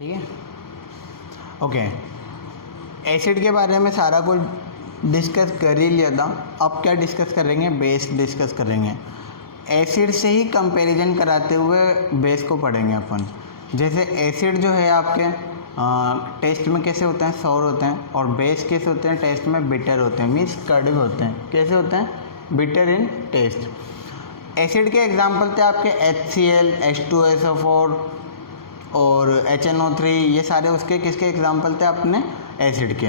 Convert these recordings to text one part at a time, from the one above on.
ठीक है। Okay, acid के बारे में सारा कुछ डिस्कस कर ही लिया था। अब क्या डिस्कस करेंगे? बेस डिस्कस करेंगे। एसिड से ही कंपैरिजन कराते हुए बेस को पढ़ेंगे अपन। जैसे एसिड जो है आपके टेस्ट में कैसे होते हैं? सॉर होते हैं। और बेस कैसे होते हैं? टेस्ट में बिटर होते हैं, मीन्स कड़वे होते हैं। कैसे होते हैं? Bitter in taste. एसिड के एग्जाम्पल थे आपके HCl, H2SO4 और HNO3। ये सारे उसके किसके एग्जाम्पल थे? अपने एसिड के।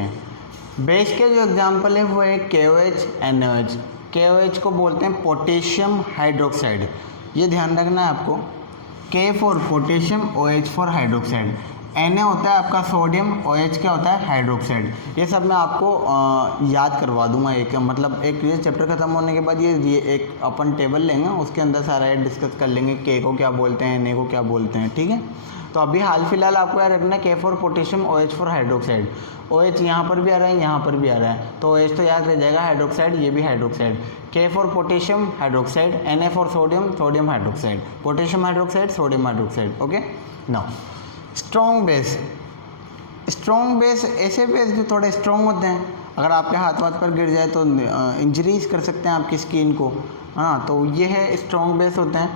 बेस के जो एग्जाम्पल है वो है KOH, NaOH। KOH को बोलते हैं पोटेशियम हाइड्रोक्साइड। ये ध्यान रखना है आपको। K for potassium, OH for hydroxide. Na होता है आपका सोडियम, OH क्या होता है? हाइड्रोक्साइड। ये सब मैं आपको याद करवा दूंगा। एक मतलब एक ये चैप्टर खत्म होने के बाद ये एक अपन टेबल लेंगे, उसके अंदर सारा ये डिस्कस कर लेंगे। K को क्या बोलते हैं, Na को क्या बोलते हैं। ठीक है। तो अभी हाल फिलहाल आपको याद रखना है K for potassium, OH for hydroxide. OH यहाँ पर भी आ रहा है, यहाँ पर भी आ रहा है, तो OH तो याद रह जाएगा। हाइड्रोक्साइड, ये भी hydroxide. K for potassium, hydroxide. Na for sodium, sodium hydroxide. Potassium hydroxide, sodium hydroxide. Okay. Now strong base. Strong base ऐसे बेस जो थोड़े स्ट्रॉन्ग होते हैं, अगर आपके हाथ पर गिर जाए तो इंजरीज कर सकते हैं आपकी स्किन को, हाँ, तो ये है स्ट्रॉन्ग बेस होते हैं।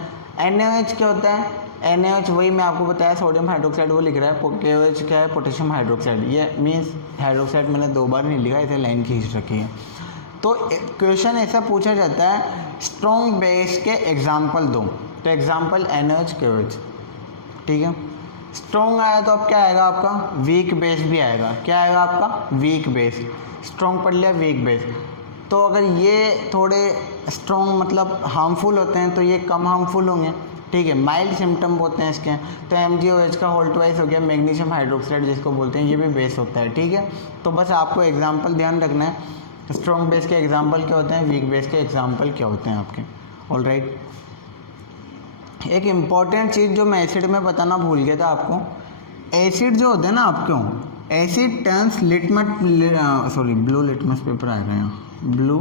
NaOH क्या होता है? NaOH वही मैं आपको बताया, सोडियम हाइड्रोक्साइड वो लिख रहा है। KOH क्या है? Potassium hydroxide. ये मीन्स हाइड्रोक्साइड मैंने 2 बार नहीं लिखा, इसे लाइन खींच रखी है। तो क्वेश्चन ऐसा पूछा जाता है, स्ट्रॉन्ग बेस के एग्जाम्पल दो। तो एग्जाम्पल NaOH, KOH। ठीक है। स्ट्रॉन्ग आया तो अब क्या आएगा आपका? वीक बेस भी आएगा। क्या आएगा आपका? Weak base. स्ट्रॉन्ग पढ़ लिया, वीक बेस। तो अगर ये थोड़े स्ट्रॉन्ग मतलब हार्मफुल होते हैं तो ये कम हार्मफुल होंगे। ठीक है। माइल्ड सिम्टम होते हैं इसके, तो MgOH का होल ट्वाइस हो गया। मैग्नीशियम हाइड्रोक्साइड जिसको बोलते हैं, ये भी बेस होता है। ठीक है। तो बस आपको एग्जाम्पल ध्यान रखना है, स्ट्रॉन्ग बेस के एग्जाम्पल क्या होते हैं, वीक बेस के एग्जाम्पल क्या होते हैं आपके। All right. एक इम्पॉर्टेंट चीज़ जो मैं एसिड में बताना भूल गया था आपको, एसिड जो होते हैं ना आपको, asset turns blue litmus paper आएगा यहाँ, blue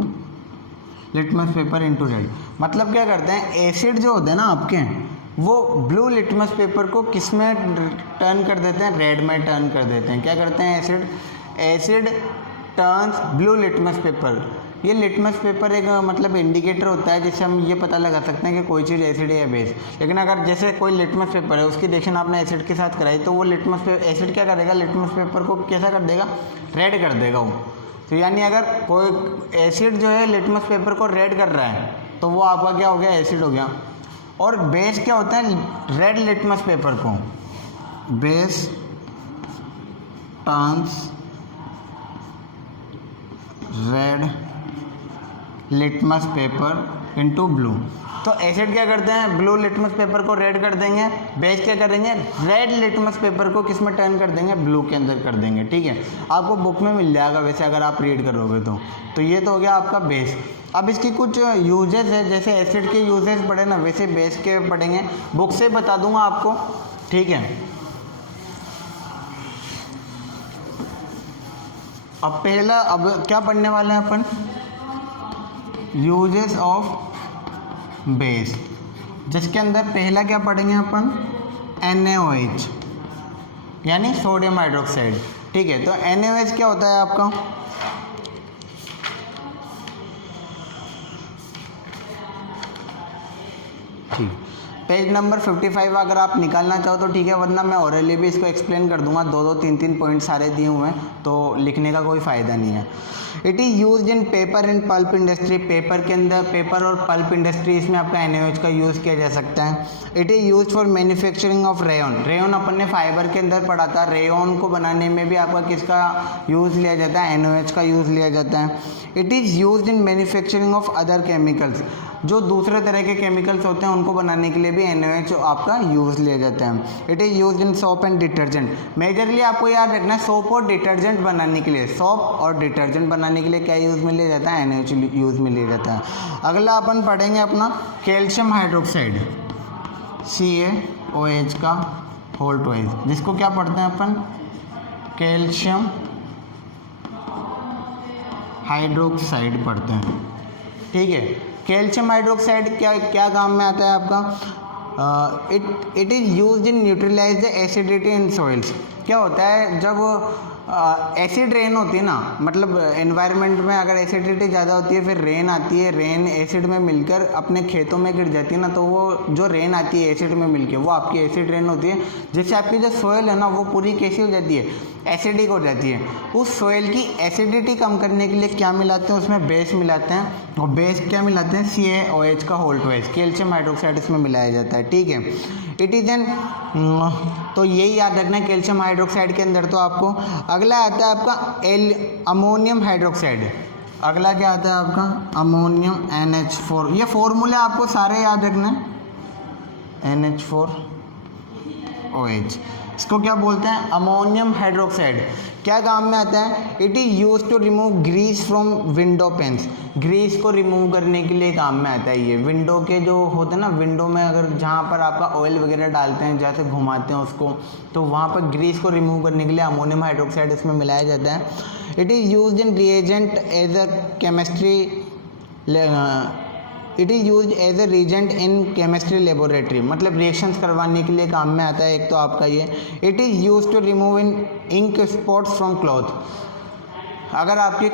litmus paper into red. मतलब क्या करते हैं, एसिड जो होते हैं ना आपके, वो ब्लू लिटमस पेपर को किस में टर्न कर देते हैं? रेड में टर्न कर देते हैं। क्या करते हैं? Asset turns blue litmus paper. ये लिटमस पेपर एक मतलब इंडिकेटर होता है जिससे हम ये पता लगा सकते हैं कि कोई चीज़ एसिड है या बेस। लेकिन अगर जैसे कोई लिटमस पेपर है, उसकी रिएक्शन आपने एसिड के साथ कराई, तो वो एसिड क्या करेगा? लिटमस पेपर को कैसा कर देगा? रेड कर देगा वो। तो यानी अगर कोई एसिड जो है लिटमस पेपर को रेड कर रहा है तो वो आपका क्या हो गया? एसिड हो गया। और बेस क्या होता है? रेड लिटमस पेपर को base turns red litmus paper into blue. तो एसिड क्या करते हैं? ब्लू लिटमस पेपर को रेड कर देंगे। बेस क्या करेंगे? रेड लिटमस पेपर को किस में टर्न कर देंगे? ब्लू के अंदर कर देंगे। ठीक है। आपको बुक में मिल जाएगा वैसे अगर आप रीड करोगे तो ये तो हो गया आपका बेस। अब इसकी कुछ यूजेस है, जैसे एसिड के यूजेस पढ़े ना, वैसे बेस के पढ़ेंगे। बुक से बता दूंगा आपको। ठीक है। अब क्या पढ़ने वाले हैं अपन? यूजेस ऑफ बेस, जिसके अंदर पहला क्या पढ़ेंगे अपन? NaOH यानी सोडियम हाइड्रोक्साइड। ठीक है। तो NaOH क्या होता है आपका? ठीक, पेज नंबर 55 अगर आप निकालना चाहो तो ठीक है, वरना मैं ओरली भी इसको एक्सप्लेन कर दूंगा। 2-2, 3-3 पॉइंट सारे दिए हुए हैं, तो लिखने का कोई फ़ायदा नहीं है। It is use in paper and pulp industry. Paper के अंदर, पेपर और पल्प इंडस्ट्रीज में आपका NaOH का यूज़ किया जा सकता है। It is use for manufacturing of rayon. Rayon अपन ने फाइबर के अंदर पढ़ा था। रेयन को बनाने में भी आपका किसका यूज़ लिया जाता है? NaOH का यूज़ लिया जाता है। It is use in manufacturing of other chemicals. जो दूसरे तरह के केमिकल्स होते हैं उनको बनाने के लिए भी NaOH आपका यूज़ लिया जाता है। It is use in soap and detergent. Majorly आपको याद रखना है, सोप और डिटर्जेंट बनाने के लिए, सोप और डिटर्जेंट बनाने के लिए क्या यूज़ में लिया जाता है? NaOH यूज़ में लिया जाता है। अगला अपन पढ़ेंगे अपना कैल्शियम हाइड्रोक्साइड, CaOH का होल ट्वाइस, जिसको क्या पढ़ते हैं अपन? कैल्शियम हाइड्रोक्साइड पढ़ते हैं। ठीक है। कैल्शियम हाइड्रोक्साइड क्या काम में आता है आपका? It is used in neutralize the acidity in soils. क्या होता है जब एसिड रेन होती है ना, मतलब एनवायरनमेंट में अगर एसिडिटी ज़्यादा होती है फिर रेन आती है, रेन एसिड में मिलकर अपने खेतों में गिर जाती है ना, तो वो जो रेन आती है एसिड में मिलकर वो आपकी एसिड रेन होती है, जिससे आपकी जो सोयल है ना वो पूरी कैसी हो जाती है, एसिडिक हो जाती है। उस सोयल की एसिडिटी कम करने के लिए क्या मिलाते हैं, उसमें बेस मिलाते हैं, और बेस क्या मिलाते हैं, CaOH का होल ट्वाइस, कैल्शियम हाइड्रोक्साइड इसमें मिलाया जाता है, ठीक है। इट इज़ एन, तो यही याद रखना है कैल्शियम हाइड्रोक्साइड के अंदर। तो आपको अगला आता है आपका अमोनियम हाइड्रोक्साइड। अगला क्या आता है आपका, अमोनियम NH4। ये फॉर्मूले आपको सारे याद रखना है, NH4OH। इसको क्या बोलते हैं, अमोनियम हाइड्रोक्साइड। क्या काम में आता है, it is use to remove grease from window panes. Grease को रिमूव करने के लिए काम में आता है ये। विंडो के जो होते हैं ना, विंडो में अगर जहाँ पर आपका ऑयल वगैरह डालते हैं, जैसे घुमाते हैं उसको, तो वहाँ पर ग्रीस को रिमूव करने के लिए अमोनियम हाइड्रोक्साइड इसमें मिलाया जाता है। It is use in reagent as a chemistry, it is use as a reagent in chemistry laboratory, मतलब रिएक्शंस करवाने के लिए काम में आता है। एक तो आपका ये, it is use to remove in ink spots from cloth. अगर आपके